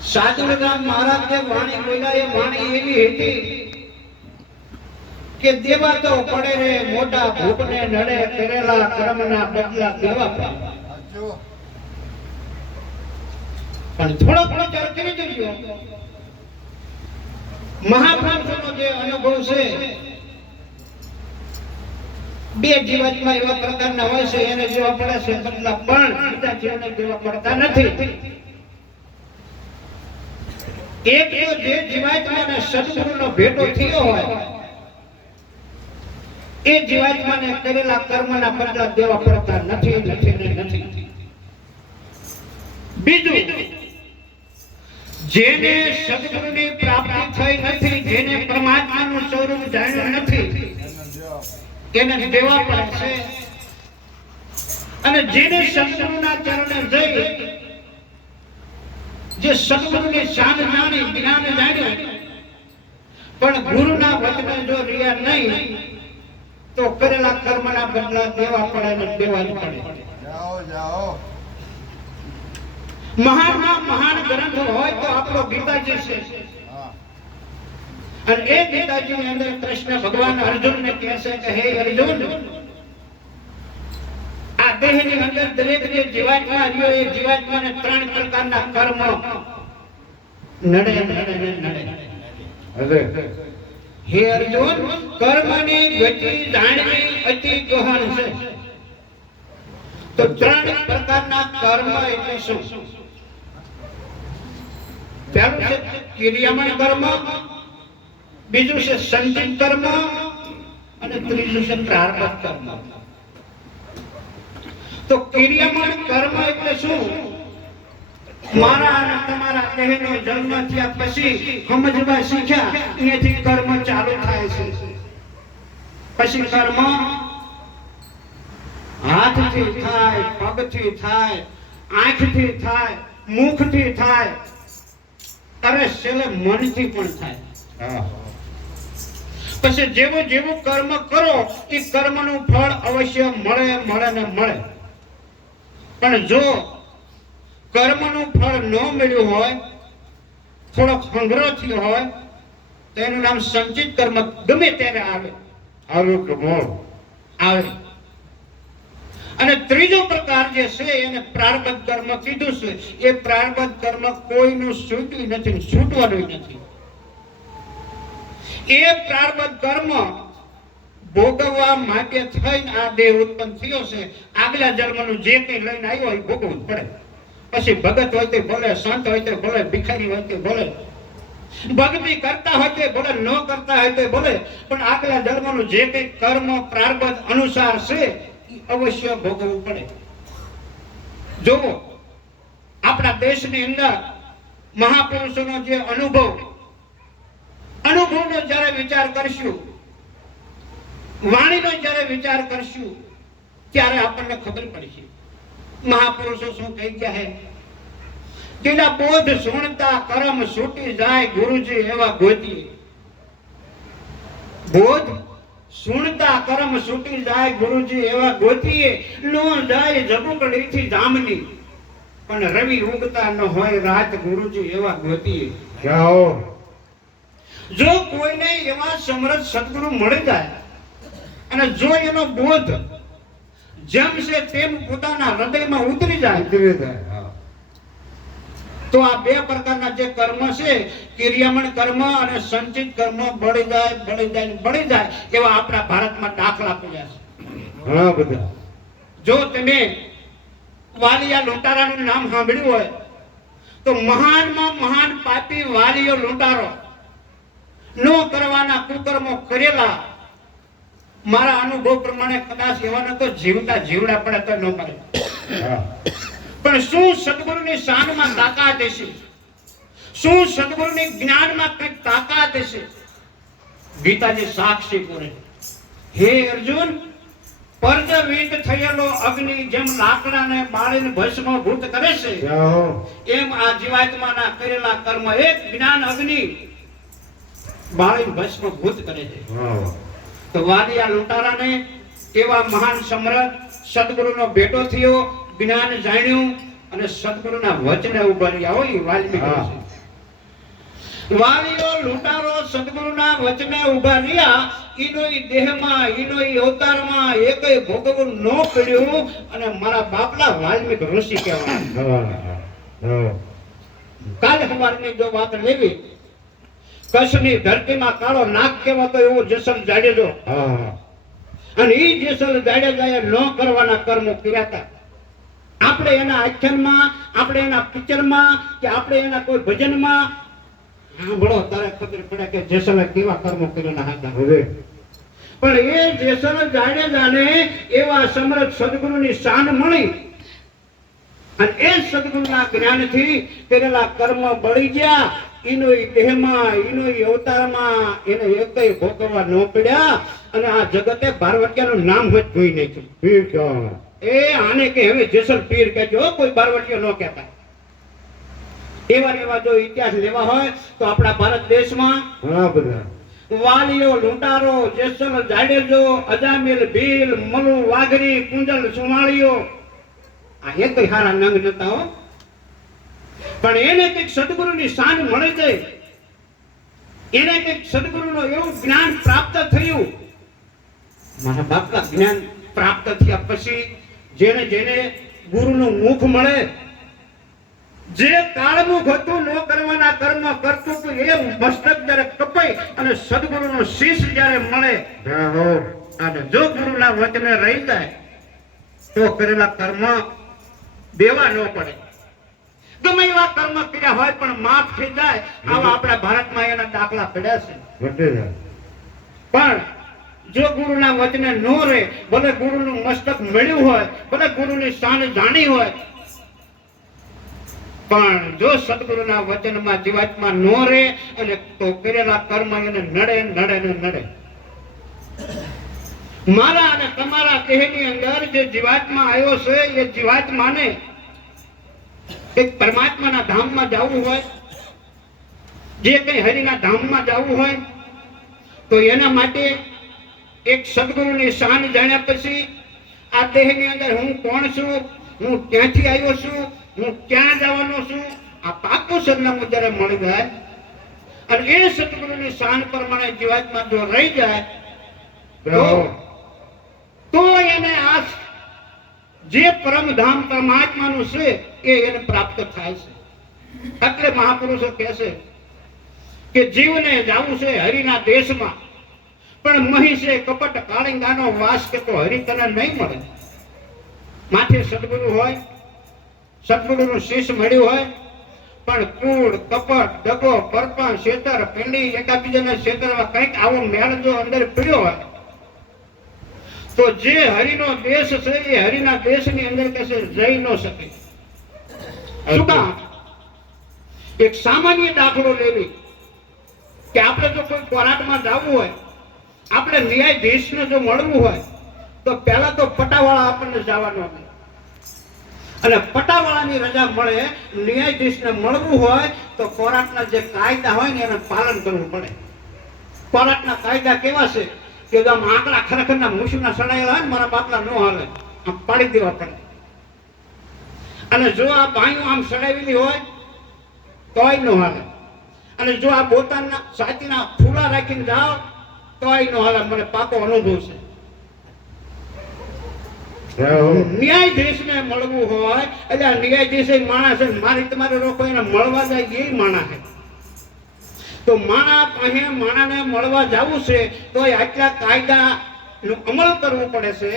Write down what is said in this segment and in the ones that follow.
સાધુરામ મહારાજ જે વાણી બોલ્યા એ વાણી એવી હતી કે દેવા તો પડે રે મોટા ભૂપને નડે કરેલા કર્મના બદલા દેવા પડે. પણ થોડો વિચાર કરી જોજો. મહાપુરુષોનો જે અનુભવ છે બે જીવાતમાં એવા પ્રકારના હોય છે એને જેવા પડે છે બદલા પણ બીજા જીવને જેવા પડતા નથી. એક તો જે જીવાત્માને સદગુરુનો ભેટો થયો હોય એ જીવાત્માને કરેલા કર્મના બદલા દેવા પડતા નથી. બીજું, જેને સદગુરુની પ્રાપ્તિ થઈ નથી, જેને પરમાત્માનું સ્વરૂપ જાણ્યું નથી, એને દેવા પડે છે. અને જેને સદગુરુના ચરણે જઈ જે સદગુરુની શાન જાણી જ્ઞાન જાણ્યું પણ ગુરુના વચને જો રહ્યા નહીં તો કરેલા કર્મના બદલા દેવા પડે ને દેવા જ પડે. મહાન ગ્રંથ હોય તો આપણો ગીતાજી છે. અને એ ગીતાજીની અંદર કૃષ્ણ ભગવાન અર્જુનને કહે છે કે હે અર્જુન, આ દેહની અંદર દરેક જે જીવાત્મા રહ્યો એ જીવાત્માને ત્રણ પ્રકારના કર્મ નડે. હે અર્જુન, કર્મની ગતિ જાણવી અતિ ગહન છે. તો ત્રણ પ્રકારના કર્મ એટલે શું? પહેલું છે ક્રિયામણ કર્મ, બીજું છે સંચિત કર્મ અને ત્રીજું છે પ્રારબ્ધ કર્મ. તો ક્રિયામણ કર્મ એટલે શું? મારા અને તમારા દેહનો જન્મ થયા પછી સમજવા શીખ્યા અહીંયાથી કર્મ ચાલુ થાય છે. પછી કર્મ હાથથી થાય, પગથી થાય, આંખથી થાય, મુખથી થાય, અરે છેલ્લે મનથી પણ થાય. પછી જેવું જેવું કર્મ કરો એ કર્મનું ફળ અવશ્ય મળે. પણ જો કર્મનું ફળ ન મળ્યું હોય, થોડો સંગ્રહ થયો હોય તો એનું નામ સંચિત કર્મ ગમે ત્યારે આવે. અને ત્રીજો પ્રકાર જે છે એને પ્રારબ્ધ કર્મ કીધું છે. એ પ્રારબ્ધ કર્મ કોઈનું છૂટ્યું નથી, છૂટવાનું નથી. એ પ્રારબ્ધ કર્મ ભોગવવા માટે થઈને આ દેહ ઉત્પન્ન થયો છે. આગલા જન્મનું જે કંઈ લઈને આવ્યો એ ભોગવવું પડે. પછી ભગત હોય તો બોલે, સંત હોય તો બોલે, ભિખારી હોય તો બોલે, ભક્તિ કરતા હોય તો બોલે, ન કરતા હોય તો બોલે, પણ આગલા જન્મનું જે કંઈ કર્મ પ્રારબ્ધ અનુસાર છે અવશ્ય ભોગવવું પડે. જો આપણા દેશની અંદર મહાપુરુષોનો જે અનુભવનો જ્યારે વિચાર કરશું, વાણીનો જ્યારે વિચાર કરશું ત્યારે આપણને ખબર પડશે મહાપુરુષો શું કહી ગયા હે. તેના બોધ સુણતા કરમ છૂટી જાય ગુરુજી એવા ગોતીએ. બોધ સુણતા કરમ છૂટી જાય ગુરુજી એવા ગોતીએ. નો જાય જબુકડીથી જામની પણ રવિ ઉગતા ન હોય રાત ગુરુજી એવા ગોતીએ. જો કોઈને એવા સમર્થ સદગુરુ મળી જાય અને જો એનો બોધ જેમ છે તેમ પોતાના હૃદયમાં ઉતરી જાય તો આ બે પ્રકારના જે કર્મ છે ક્રિયામણ કર્મ અને સંચિત કર્મ બળી જાય એવા આપણા ભારતમાં દાખલા પડ્યા છે ઘણા બધા. જો તમે વાલિયા લૂંટારાનું નામ સાંભળ્યું હોય તો મહાનમાં મહાન પાપી વાલિયો લૂંટારો નો કરવાના કુકર્મો કરેલા. મારા અનુભવ પ્રમાણે કદાચ એવાને તો જીવડા પડે તો ન મળે. પણ શું સદગુરુની શાનમાં તાકાત હશે? શું સદગુરુની જ્ઞાનમાં કઈ તાકાત હશે? ગીતાજી સાક્ષી પૂરે. હે અર્જુન, પર્જવિત થયેલો અગ્નિ જેમ લાકડાને બાળીને ભસ્મભૂત કરે છે એમ આ જીવાત્માના કરેલા કર્મ એક જ્ઞાન અગ્નિ બાળીને ભસ્મભૂત કરે છે. તો વાલિયા લૂંટારાને એવા મહાન સમ્રાટ સદગુરુનો ભેટો થયો, જ્ઞાન જાણ્યું અને સદગુરુના વચને ઉભા રહ્યા હોય વાલ્મીકી. વાલીઓ લૂંટારો સદગુરુના વચને ઉભા રહ્યા, ઈનો ઈ દેહમાં ઈનો ઈ અવતારમાં એકય ભોગવવું ન પડ્યું. અને મારા બાપલા વાલ્મીક ઋષિ કહેવાય. કાલે સવારની જો વાત લેવી, કચ્છની ધરતીમાં કાળો નાગ કહેવાતો એવો જેસલ જાડેજો, અને ઈ જેસલ જાડેજાએ ન કરવાના કર્મો કર્યા હતા. આપણે એના આખ્યાનમાં, આપણે એના પિક્ચરમાં કે આપણે એના કોઈ ભજનમાં સાંભળો તારે ખબર પડે કે જેસલે કેવા કર્મો કરેલા હતા. પણ એ જેસલ જાડેજાને એવા સમર્થ સદગુરુની શાન મળી, અને એ સદગુરુના જ્ઞાનથી કરેલા કર્મ બળી ગયા. ઈનો દેહમાં ઈનો અવતારમાં એને એકય ભોગવવા ન પડ્યા. અને આ જગતે બારવટિયાનું નામ જ જોઈ નાખ્યું. એ આને કે હવે જેસલ પીર કહેજો, કોઈ બારવટિયો ન કહેતા. એવા જો ઇતિહાસ લેવા હોય તો આપણા ભારત દેશમાં વાલીઓ લૂંટારો જેસલ જાડેજો, અજામિલ ભીલ, મલુ વાઘરી, કુંજલ સુમાળીઓ આ એકય હારા નંગ નતા હો. પણ એને કઈક સદગુરુની શાન મળે છે, એને કઈક સદગુરુનો એવું જ્ઞાન પ્રાપ્ત થયું. મારા બાપના જ્ઞાન પ્રાપ્ત થયા પછી જેને જેને ગુરુનું મુખ મળે, જે કાળમુખ હતું ન કરવાના કર્મ કરતું હતું, એ મસ્તક જ્યારે કપાઈ અને સદગુરુનો શીશ જ્યારે મળે, અને જો ગુરુના વચને રહી જાય તો કરેલા કર્મ દેવા ન પડે. ગમે એવા કર્મ કર્યા હોય પણ માફ થઈ જાય. આવા આપણા ભારતમાં એના દાખલા પડ્યા છે. પણ જો ગુરુના વચને ન રહે, ભલે ગુરુનું મસ્તક મળ્યું હોય, ભલે ગુરુની શાન જાણી હોય, પણ જો સદગુરુના વચનમાં જીવાત્મા ન રહે અને તો કરેલા કર્મ એને નડે. મારા અને તમારા દેહની અંદર જે જીવાત્મા આવ્યો છે, એ જીવાત્માને એક પરમાત્માના ધામમાં જવું હોય, જે કઈ હરિના ધામમાં જવું હોય, તો એના માટે એક સદગુરુની શાન જાણ્યા પછી આ દેહની અંદર હું કોણ છું, હું ક્યાંથી આવ્યો છું, હું ક્યાં જવાનો છું, આ પાકું સરનામું જ્યારે મળી જાય અને એ સદગુરુની શાન પ્રમાણે જીવાત્મા જો રહી જાય તો એને આ જે પરમધામ પરમાત્માનું છે એ એને પ્રાપ્ત થાય છે. એટલે મહાપુરુષો કહે છે કે જીવને જાવું છે હરિના દેશમાં, પણ મહિષે કપટ કાળિંગાનો વાસ કે તો હરિ તને નહીં મળે. માથે સદગુરુ હોય, સદગુરુનું શીશ મળ્યું હોય, પણ કૂડ, કપટ, દગો, પરપણ, છેતર, પિંડી, એકાબીજાના છેતરવા કંઈક આવો મેળ જો અંદર પીડ્યો હોય, તો જે હરિનો દેશ છે એ હરિના દેશની અંદર કશે જઈ ન શકે. શું કામ? એક સામાન્ય દાખલો લેવી કે આપણે જો કોઈ કોર્ટમાં જવું હોય, આપણે ન્યાયાધીશને જો મળવું હોય, તો પહેલા તો પટાવાળા આપણને જવાનો નથી. અને પટાવાળાની રજા મળે, ન્યાયાધીશને મળવું હોય તો કોર્ટના જે કાયદા હોય ને એનું પાલન કરવું પડે. કોર્ટના કાયદા કેવા છે કે આમ આંકડા ખરેખરના મૂછના સડાયેલા હોય ને મારા બાપલા ન હાલે, આમ પાડી દેવા પડે. અને જો આ બાયું આમ સડાવેલી હોય તોય ન હાલે. અને જો આ બોતાના છાતીના ફૂલા રાખીને જાઓ તોય ન હાલે. મને પાકો અનુભવ છે. ન્યાયાધીશને મળવું હોય એટલે ન્યાયાધીશ માણસ મારી તમારે રોકો એને મળવા જાય એ માણસ છે. તો માણાને મળવા જવું છે તો આટલા કાયદાનો અમલ કરવો પડે છે.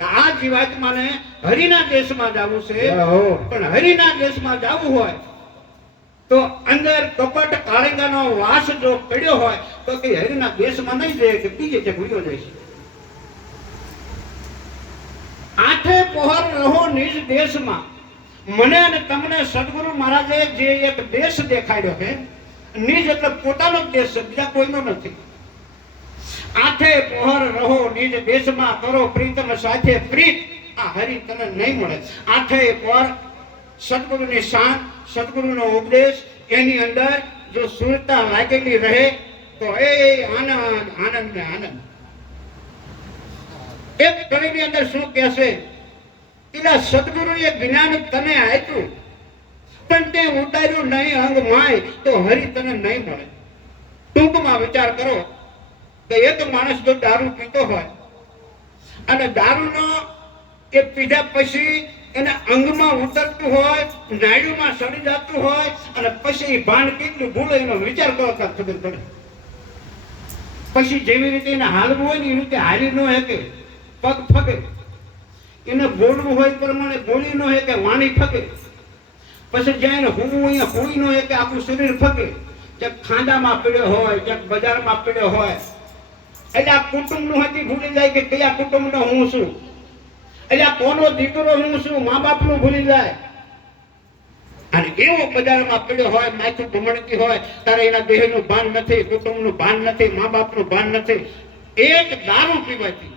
આ જીવાત્માને હરિના દેશમાં જવું છે, પણ હરિના દેશમાં જવું હોય તો અંદર કપટ કાળિંગાનો વાસ જો પડ્યો હોય તો કે હરિના દેશમાં નહીં જાય કે બીજે છે ભૂલ્યો જાય છે. આઠે પહોર રહો નિજ દેશમાં. મને અને તમને સદગુરુ મહારાજે જે એક દેશ દેખાડ્યો છે, નિજ એટલે પોતાનો દેશ છે, બીજા કોઈનો નથી. આઠે પહોર રહો નિજ દેશમાં, કરો પ્રીતમ સાથે પ્રીત, આ હરિ તને નહીં મળે. આઠે પહોર સદગુરુની શાન, સદગુરુનો ઉપદેશ, એની અંદર જો સુરતા લાગેલી રહે તો એ આનંદ આનંદ ને આનંદ. એક કવિની અંદર શું કહેશે, પેલા સદગુરુએ જ્ઞાન તને આપ્યું, તો વતન તે ઉતાર્યું નહીં અંગ માય તો હરિ તને નહીં મળે. ટૂંકમાં વિચાર કરો કે એક માણસ જો દારૂ પીતો હોય અને દારૂનો એ પીધા પછી એના અંગમાં ઉતરતું હોય, નાડીમાં સડી જતું હોય અને પછી ભાન કેટલું ભૂલે એનો વિચાર કરો તો ખબર પડે. પછી જેવી રીતે એને હાલવું હોય ને એ રીતે હાલી ન શકે, પગ ફગે. એને બોલવું હોય પ્રમાણે બોલી ન શકે, વાણી ફગે. પછી જ્યાં એને હોવું હોય હોઈ ન શકે, આખું શરીર ફગે. ક્યાંક ખાંડામાં પીડ્યો હોય, ક્યાંક બજારમાં પીડ્યો હોય, એટલે આ કુટુંબનું હતી ભૂલી જાય કે કયા કુટુંબનો હું છું, એટલે આ કોનો દીકરો હું છું, મા બાપનું ભૂલી જાય. અને એવો બજારમાં પીડ્યો હોય, માથું ભમણતી હોય, તારે એના દેહનું ભાન નથી, કુટુંબનું ભાન નથી, મા બાપનું ભાન નથી, એક દારૂ પીવાથી.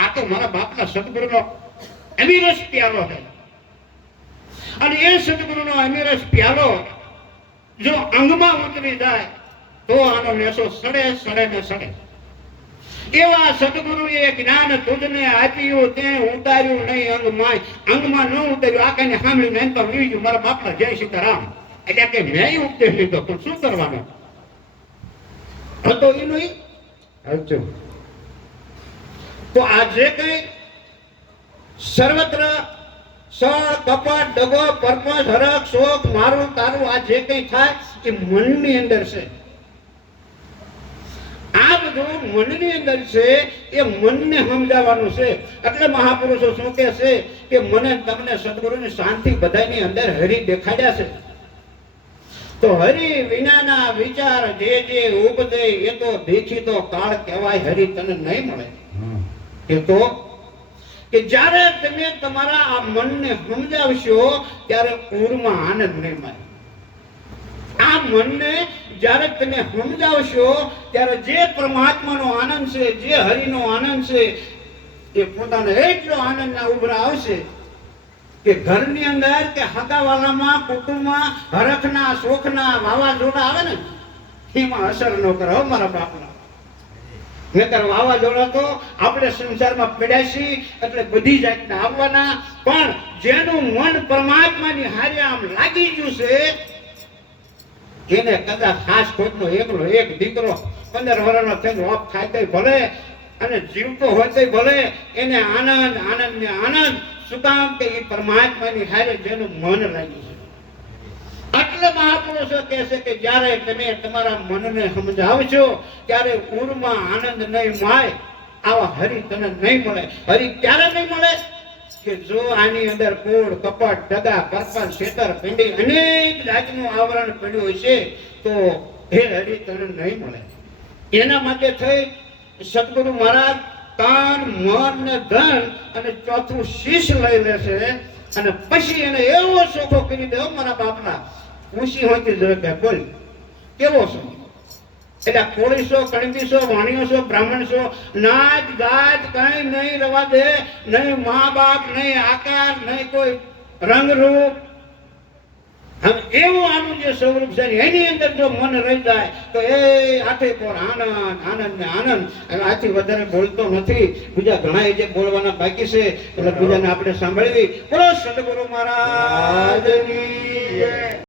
આ તો મારા બાપના સદગુરુનો અમીરસ પ્યાલો છે. અને એ સદગુરુનો અમીરસ પ્યાલો જો અંગમાં ઉતરી જાય તો આનો નેસો સડે સડે ને સડે. એવા સદગુરુએ જ્ઞાન તુજને આપ્યું, તે ઉતાર્યું નહીં અંગમાં. અંગમાં ન ઉતાર્યું, આ કઈને સાંભળીને એમ તો વી ગયું મારા બાપના જય સીતારામ. એટલે કે મેં ઉપદેશ લીધો પણ શું કરવાનું હતો એનું હાચું. તો આ જે કઈ સર્વત્ર સળ કપટ દગો પરપસ હરખ શોક મારું તારું આ જે કઈ થાય એ મનની અંદર છે. આ બધું મનની અંદર છે, એ મનને સમજાવવાનું છે. એટલે મહાપુરુષો શું કહે છે કે મને તમને સદગુરુની શાંતિ બધાની અંદર હરિ દેખાડ્યા છે. તો હરિ વિનાના વિચાર જે જે ઉપજે એ તો દેખીતો કાળ કહેવાય, હરિ તને નહીં મળે. એ તો કે જ્યારે તમે તમારા આ મનને સમજાવશો ત્યારે ઉરમાં આનંદ નહીં મળે. આ મનને જ્યારે તમે સમજાવશો ત્યારે જે પરમાત્માનો આનંદ છે, જે હરિનો આનંદ છે, એ પોતાને એટલો આનંદના ઉભરા આવશે કે ઘરની અંદર કે હગાવાલામાં કુટુંબમાં હરખના શોખના વાવાઝોડા આવે ને એમાં અસર ન કરે. હો મારા બાપના નકર વાવાઝોડા તો આપણે સંસારમાં પડ્યા છીએ એટલે બધી જાતના આવવાના. પણ જેનું મન પરમાત્માની હારે આમ લાગી ગયું છે એને કદાચ ખાસ કોઈનો એકલો એક દીકરો 15 વર્ષનો થઈને ઓફ થાય તો ભલે અને જીવતો હોય તો ભલે, એને આનંદ આનંદ ને આનંદ. શું કામ કે એ પરમાત્માની હારે જેનું મન લાગ્યું છે. એટલે મહાપુરુષો કહે છે કે જ્યારે તમે તમારા મનને સમજાવશો ત્યારે ઉરમાં આનંદ નહીં માય. આવા હરિ તને નહીં મળે. હરિ ક્યારે નહીં મળે કે જો આની અંદર કૂડ કપટ દગા પરપર છેતર પિંડી અનેક જાતનું આવરણ પડ્યું છે તો હે હરિ તને નહીં મળે. એના માટે થઈ સદગુરુ મહારાજ તન મન ને ધન અને ચોથું શીશ લઈ લેશે અને પછી એને એવો શોખો કરી દે મારા બાપના. ઊંચી હોય જરા બોલ કેવો છો? એટલે કોળીસો કણબીસો વાણીઓસો બ્રાહ્મણસો નાચ ગાજ કઈ નહીં રવા દે. નહીં મા બાપ, નહીં આકાર, નહીં કોઈ રંગરૂપ. હવે એવું આનું જે સ્વરૂપ છે એની અંદર જો મન રહી જાય તો એ આઠે પર આનંદ આનંદ ને આનંદ. અને આથી વધારે બોલતો નથી, બીજા ઘણા જે બોલવાના બાકી છે એટલે બીજાને આપણે સાંભળવી. બોલો સદગુરુ મહારાજની જય.